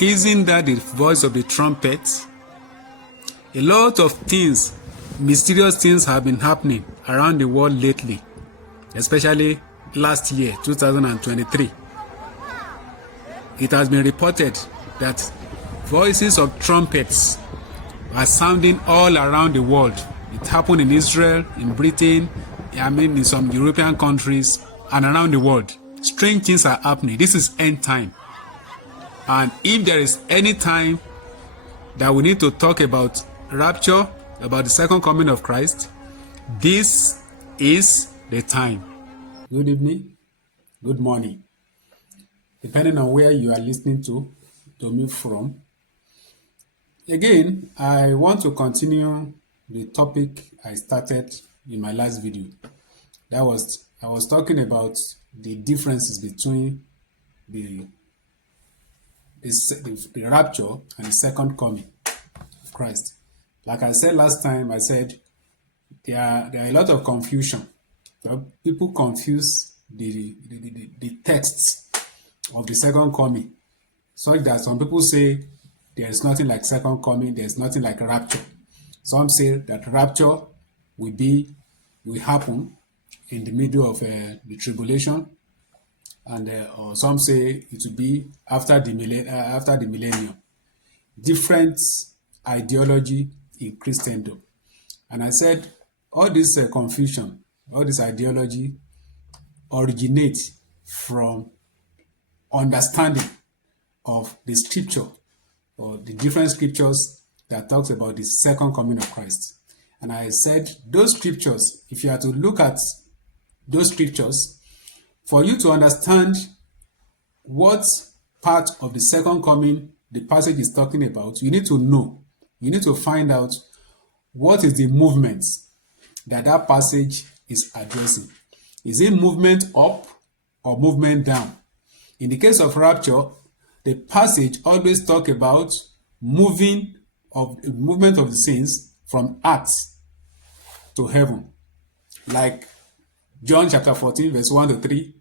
Isn't that the voice of the trumpet? A lot of things, mysterious things have been happening around the world lately, especially last year, 2023. It has been reported that voices of trumpets are sounding all around the world. It happened in Israel, in Britain, in some European countries, and around the world. Strange things are happening. This is end time. And if there is any time that we need to talk about rapture, about the second coming of Christ, this is the time. Good evening, good morning, depending on where you are listening to me from. Again, I want to continue the topic I started in my last video. I was talking about the differences between the rapture and the second coming of Christ. Like I said last time, I said there are a lot of confusion. People confuse the texts of the second coming, such that some people say there is nothing like second coming, there is nothing like rapture. Some say that rapture will happen in the middle of the tribulation, and or some say it will be after the millennium. Different ideology in Christendom. And I said all this confusion, all this ideology originates from understanding of the scripture or the different scriptures that talks about the second coming of Christ. And I said those scriptures, if you are to look at those scriptures, for you to understand what part of the second coming the passage is talking about, you need to know. You need to find out what is the movement that passage is addressing. Is it movement up or movement down? In the case of rapture, the passage always talk about movement of the saints from earth to heaven. Like John chapter 14, verse 1 to 3,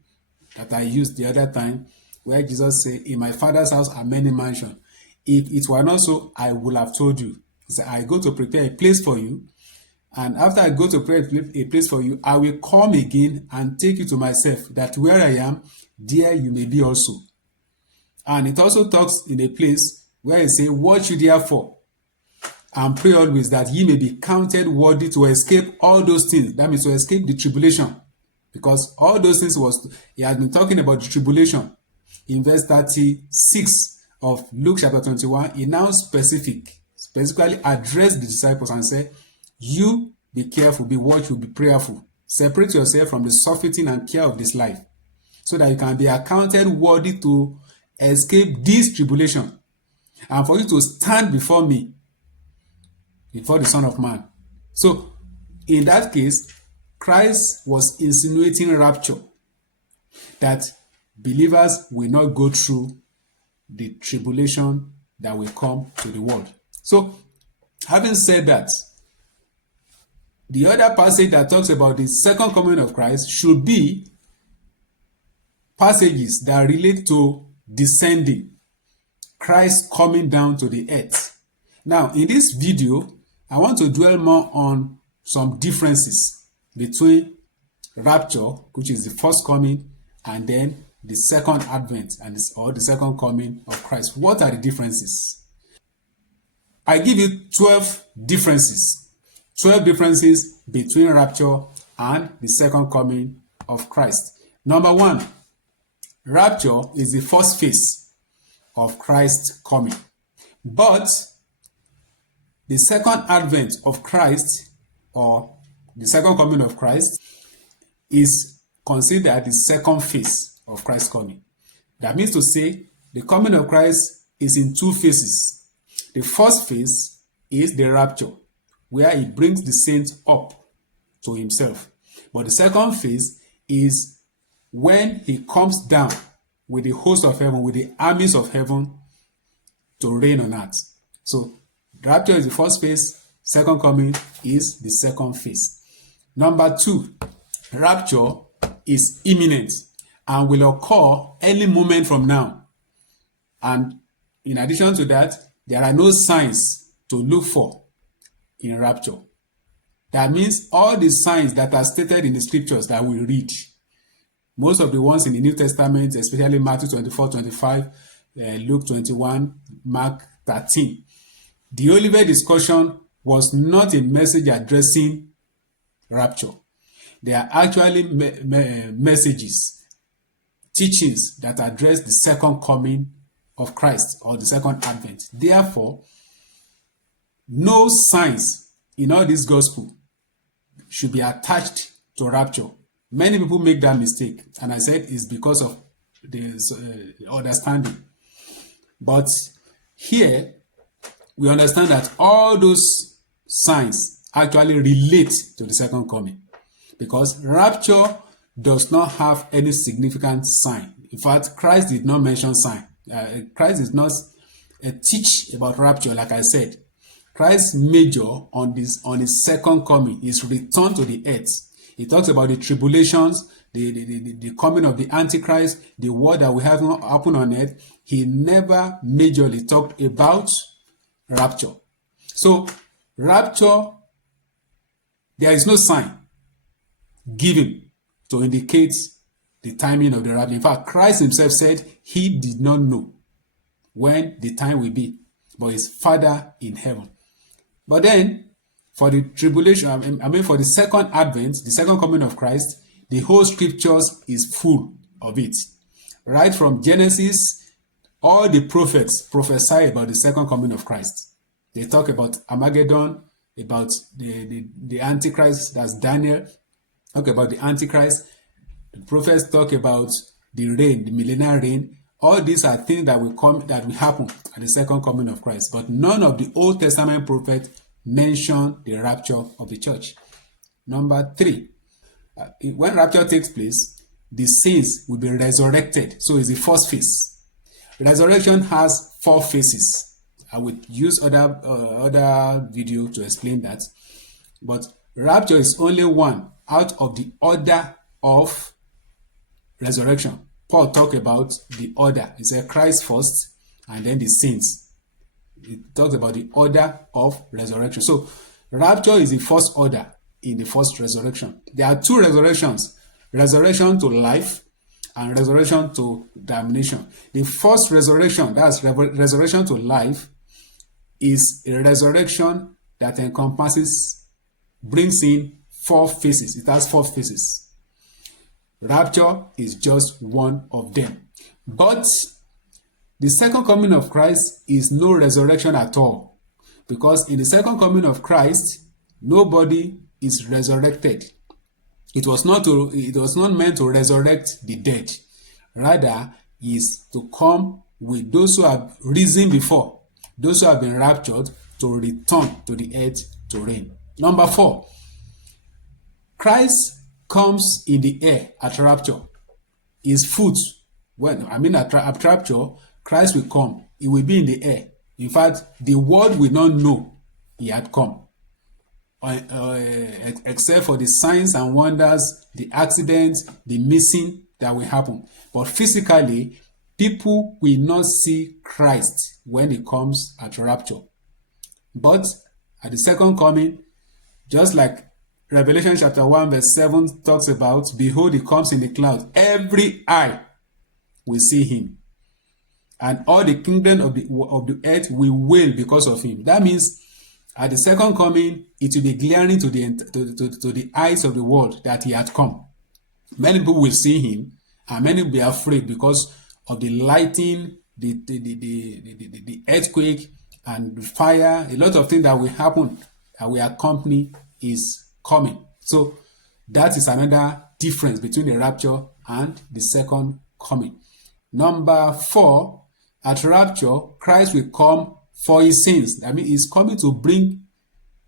that I used the other time, where Jesus said, in my Father's house are many mansions. If it were not so, I would have told you. He said, I go to prepare a place for you. And after I go to prepare a place for you, I will come again and take you to myself, that where I am, there you may be also. And it also talks in a place where it says, watch you therefore, and pray always that ye may be counted worthy to escape all those things. That means to escape the tribulation. Because all those things he has been talking about the tribulation. In verse 36 of Luke chapter 21, he now specifically addressed the disciples and said, you be careful, be watchful, be prayerful. Separate yourself from the surfeiting and care of this life, so that you can be accounted worthy to escape this tribulation, and for you to stand before me, before the Son of Man. So, in that case, Christ was insinuating rapture, that believers will not go through the tribulation that will come to the world. So, having said that, the other passage that talks about the second coming of Christ should be passages that relate to descending, Christ coming down to the earth. Now, in this video, I want to dwell more on some differences between rapture, which is the first coming, and then the second advent, or the second coming of Christ. What are the differences? I give you 12 differences. 12 differences between rapture and the second coming of Christ. Number one, rapture is the first phase of Christ's coming. But the second advent of Christ, or the second coming of Christ, is considered the second phase of Christ's coming. That means to say, the coming of Christ is in two phases. The first phase is the rapture, where he brings the saints up to himself. But the second phase is when he comes down with the host of heaven, with the armies of heaven, to reign on earth. So, rapture is the first phase, second coming is the second phase. Number two, rapture is imminent and will occur any moment from now. And in addition to that, there are no signs to look for in rapture. That means all the signs that are stated in the scriptures that we read, most of the ones in the New Testament, especially Matthew 24, 25, Luke 21, Mark 13, the Olivet discussion was not a message addressing rapture. They are actually messages, teachings that address the second coming of Christ or the second advent. Therefore, no signs in all this gospel should be attached to rapture. Many people make that mistake, and I said it's because of the understanding. But here, we understand that all those signs actually relate to the second coming, because rapture does not have any significant sign. In fact, Christ did not mention sign. Christ did not teach about rapture, like I said. Christ's major on his second coming, his return to the earth. He talks about the tribulations, the coming of the Antichrist, the war that will happen on earth. He never majorly talked about rapture. So, rapture, there is no sign given to indicate the timing of the rapture. In fact, Christ himself said he did not know when the time will be, but his Father in heaven. But then, for the tribulation, for the second advent, the second coming of Christ, the whole scriptures is full of it. Right from Genesis, all the prophets prophesy about the second coming of Christ. They talk about Armageddon, about the Antichrist, that's Daniel, talk about the Antichrist. The prophets talk about the reign, the millennial reign. All these are things that will happen at the second coming of Christ. But none of the Old Testament prophets mention the rapture of the church. Number 3, when rapture takes place, the saints will be resurrected. So it's the first phase. Resurrection has 4 phases. I would use other video to explain that. But rapture is only one out of the order of resurrection. Paul talked about the order. He said Christ first and then the saints. He talks about the order of resurrection. So rapture is the first order in the first resurrection. There are 2 resurrections: resurrection to life and resurrection to damnation. The first resurrection, that's resurrection to life, is a resurrection that brings in 4 phases. It has 4 phases. Rapture is just one of them. But the second coming of Christ is no resurrection at all. Because in the second coming of Christ, nobody is resurrected. It was not meant to resurrect the dead. Rather, is to come with those who have risen before, those who have been raptured, to return to the earth to reign. Number 4, Christ comes in the air at rapture. His foot, at rapture, Christ will come. He will be in the air. In fact, the world will not know he had come. Except for the signs and wonders, the accidents, the missing that will happen. But physically, people will not see Christ when he comes at rapture. But at the second coming, just like Revelation chapter 1 verse 7 talks about, behold, he comes in the clouds. Every eye will see him. And all the kingdom of the earth will wail because of him. That means at the second coming, it will be glaring to the eyes of the world that he had come. Many people will see him, and many will be afraid because of the lightning, the earthquake, and the fire. A lot of things that will happen that will accompany his coming. So that is another difference between the rapture and the second coming. Number 4, at rapture, Christ will come for his sins. I mean, he's coming to bring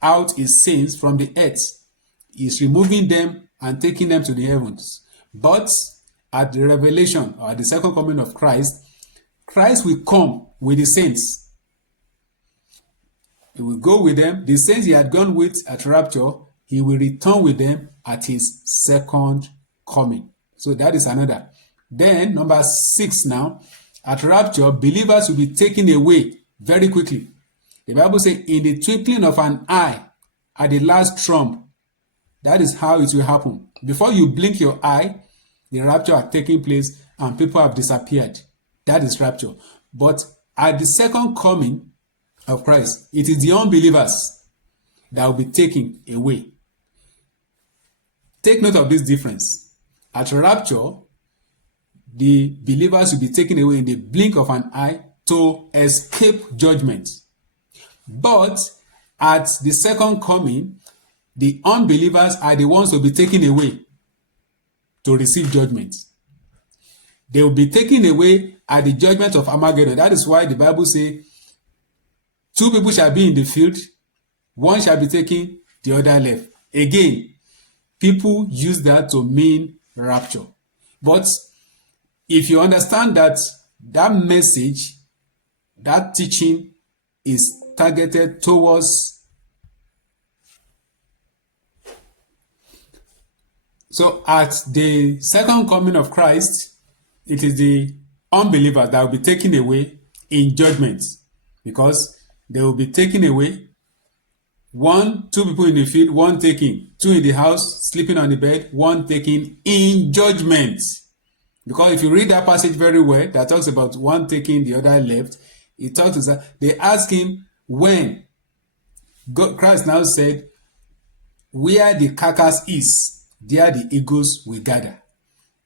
out his sins from the earth. He's removing them and taking them to the heavens. But at the revelation, or at the second coming of Christ, Christ will come with the saints. He will go with them. The saints he had gone with at rapture, he will return with them at his second coming. So that is another. Then, number 6 now, At rapture, believers will be taken away very quickly. The Bible says, in the twinkling of an eye, at the last trump, that is how it will happen. Before you blink your eye, the rapture has taken place and people have disappeared. That is rapture. But at the second coming of Christ, it is the unbelievers that will be taken away. Take note of this difference. At rapture, the believers will be taken away in the blink of an eye to escape judgment. But at the second coming, the unbelievers are the ones who will be taken away to receive judgment. They will be taken away at the judgment of Armageddon. That is why the Bible says, two people shall be in the field, one shall be taken, the other left. Again, people use that to mean rapture. But if you understand that that message, that teaching is targeted towards, so at the second coming of Christ, it is the unbelievers that will be taken away in judgment, because they will be taken away. Two people in the field, one taken, two in the house, sleeping on the bed, one taken in judgment. Because if you read that passage very well, that talks about one taking, the other left, it talks about, they ask him when. Christ now said, where the carcass is, there the eagles will gather.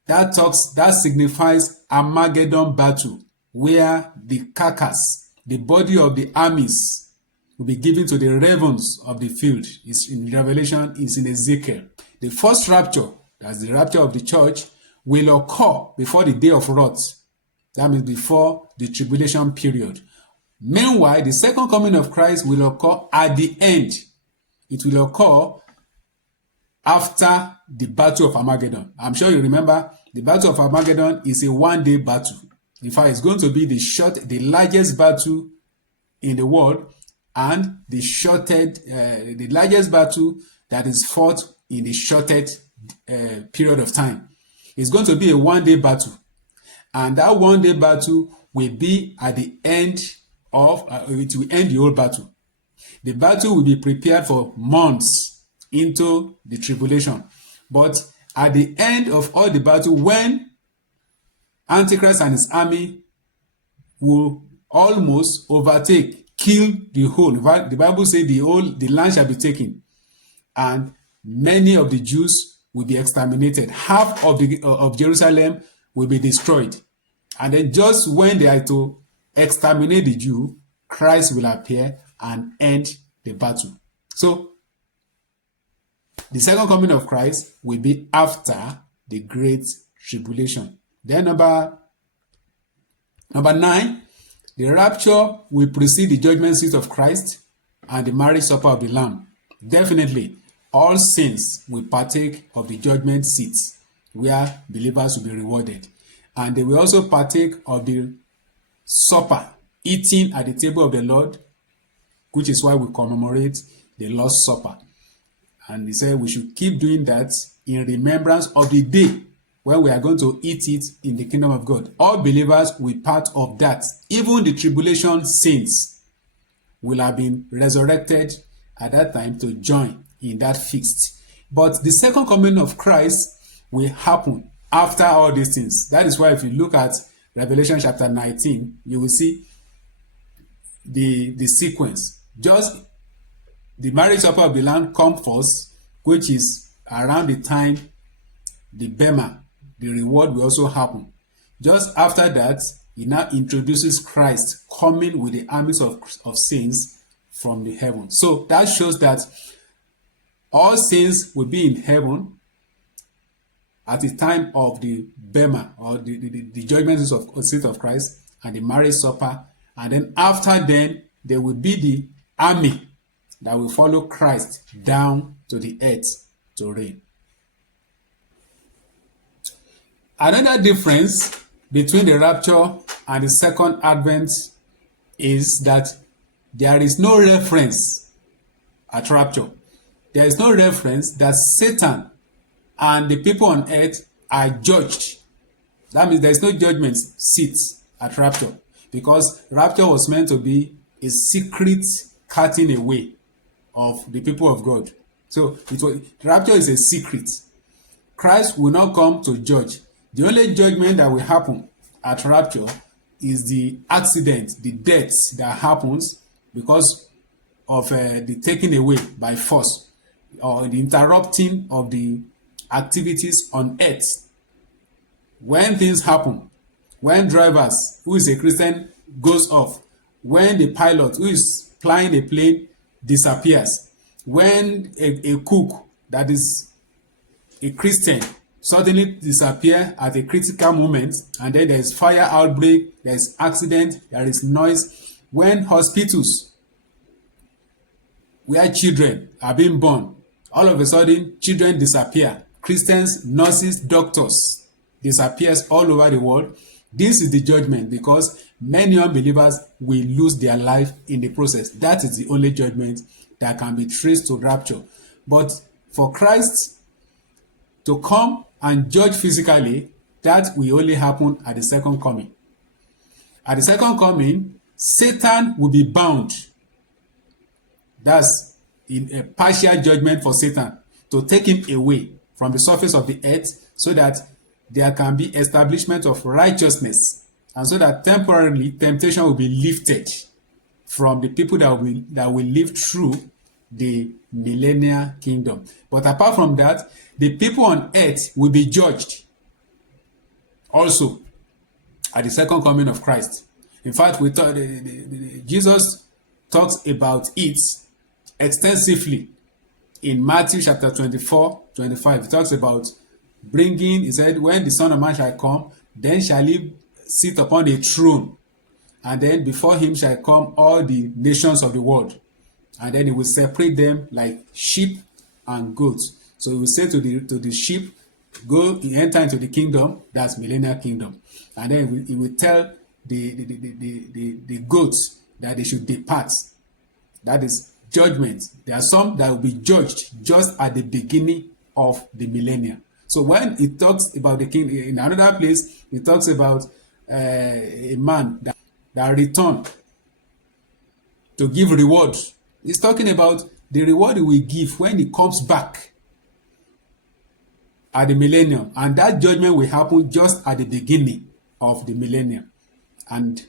That signifies Armageddon battle, where the carcass, the body of the armies, will be given to the ravens of the field. It's in Revelation, it's in Ezekiel. The first rapture, that's the rapture of the church, will occur before the day of wrath. That means before the tribulation period. Meanwhile, the second coming of Christ will occur at the end. It will occur after the battle of Armageddon. I'm sure you remember the battle of Armageddon is a one-day battle. In fact, it's going to be the largest battle in the world, and the largest battle that is fought in the shortest period of time. It's going to be a one-day battle, and that one-day battle will be at the end of it will end the whole battle. The battle will be prepared for months into the tribulation, but at the end of all the battle, when Antichrist and his army will almost overtake, kill the whole. The Bible says the land shall be taken, and many of the Jews will be exterminated. Half of Jerusalem will be destroyed. And then just when they are to exterminate the Jew, Christ will appear and end the battle. So, the second coming of Christ will be after the Great Tribulation. Then number 9, the rapture will precede the judgment seat of Christ and the marriage supper of the Lamb. Definitely, all saints will partake of the judgment seats where believers will be rewarded. And they will also partake of the supper, eating at the table of the Lord, which is why we commemorate the Lord's Supper. And he said we should keep doing that in remembrance of the day when we are going to eat it in the kingdom of God. All believers will be part of that. Even the tribulation saints will have been resurrected at that time to join in that feast. But the second coming of Christ will happen after all these things. That is why if you look at Revelation chapter 19, you will see the sequence. Just the marriage supper of the Lamb comes first, which is around the time the Bema, the reward, will also happen. Just after that, he now introduces Christ coming with the armies of saints from the heaven. So that shows that all saints will be in heaven at the time of the Bema, or the judgment seat of Christ and the marriage supper. And then after then, there will be the army that will follow Christ down to the earth to reign. Another difference between the rapture and the second advent is that there is no reference at rapture. There is no reference that Satan and the people on earth are judged. That means there is no judgment seat at rapture, because rapture was meant to be a secret cutting away of the people of God. So rapture is a secret. Christ will not come to judge. The only judgment that will happen at rapture is the accident, the death that happens because of the taking away by force or the interrupting of the activities on earth. When things happen, when drivers who is a Christian goes off, when the pilot who is flying a plane disappears, when a cook that is a Christian suddenly disappear at a critical moment, and then there is fire outbreak, there is accident, there is noise, when hospitals where children are being born, all of a sudden children disappear, Christians, nurses, doctors disappears all over the world. This is the judgment, because many unbelievers will lose their life in the process. That is the only judgment that can be traced to rapture. But for Christ to come and judge physically, that will only happen at the second coming. At the second coming, Satan will be bound. That's in a partial judgment for Satan, to take him away from the surface of the earth, so that there can be establishment of righteousness, and so that temporarily temptation will be lifted from the people that will live through the millennial kingdom. But apart from that, the people on earth will be judged also at the second coming of Christ. In fact, Jesus talks about it extensively in Matthew chapter 24-25. He talks about bringing, he said, when the Son of Man shall come, then shall he sit upon a throne, and then before him shall come all the nations of the world, and then he will separate them like sheep and goats. So he will say to the sheep, go enter into the kingdom, that's millennial kingdom, and then he will tell the goats that they should depart. That is judgment. There are some that will be judged just at the beginning of the millennium. So when it talks about the king, in another place, it talks about a man that returned to give reward. It's talking about the reward he will give when he comes back at the millennium. And that judgment will happen just at the beginning of the millennium. And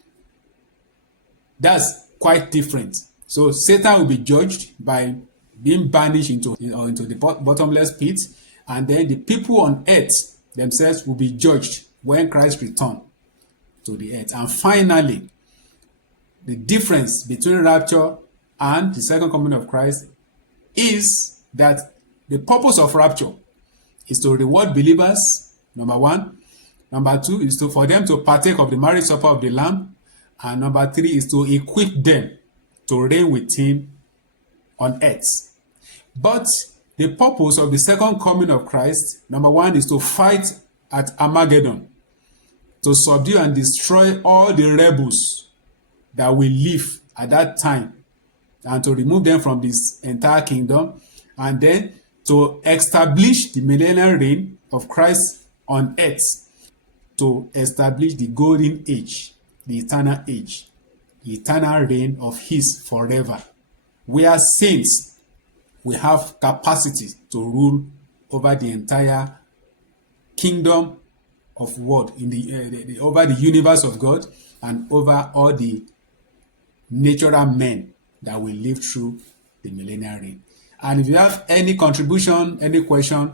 that's quite different. So Satan will be judged by being banished into the bottomless pit, and then the people on earth themselves will be judged when Christ returns to the earth. And finally, the difference between rapture and the second coming of Christ is that the purpose of rapture is to reward believers, number one. Number two is for them to partake of the marriage supper of the Lamb. And number three is to equip them to reign with him on earth. But the purpose of the second coming of Christ, number one, is to fight at Armageddon, to subdue and destroy all the rebels that will live at that time, and to remove them from this entire kingdom, and then to establish the millennial reign of Christ on earth, to establish the golden age, the eternal reign of his forever, where saints will have capacity to rule over the entire kingdom of world, over the universe of God, and over all the natural men that will live through the millennial reign. And if you have any contribution, any question,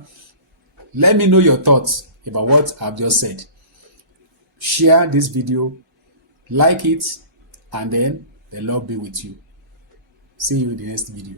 let me know your thoughts about what I've just said. Share this video, like it, and then the Lord be with you. See you in the next video.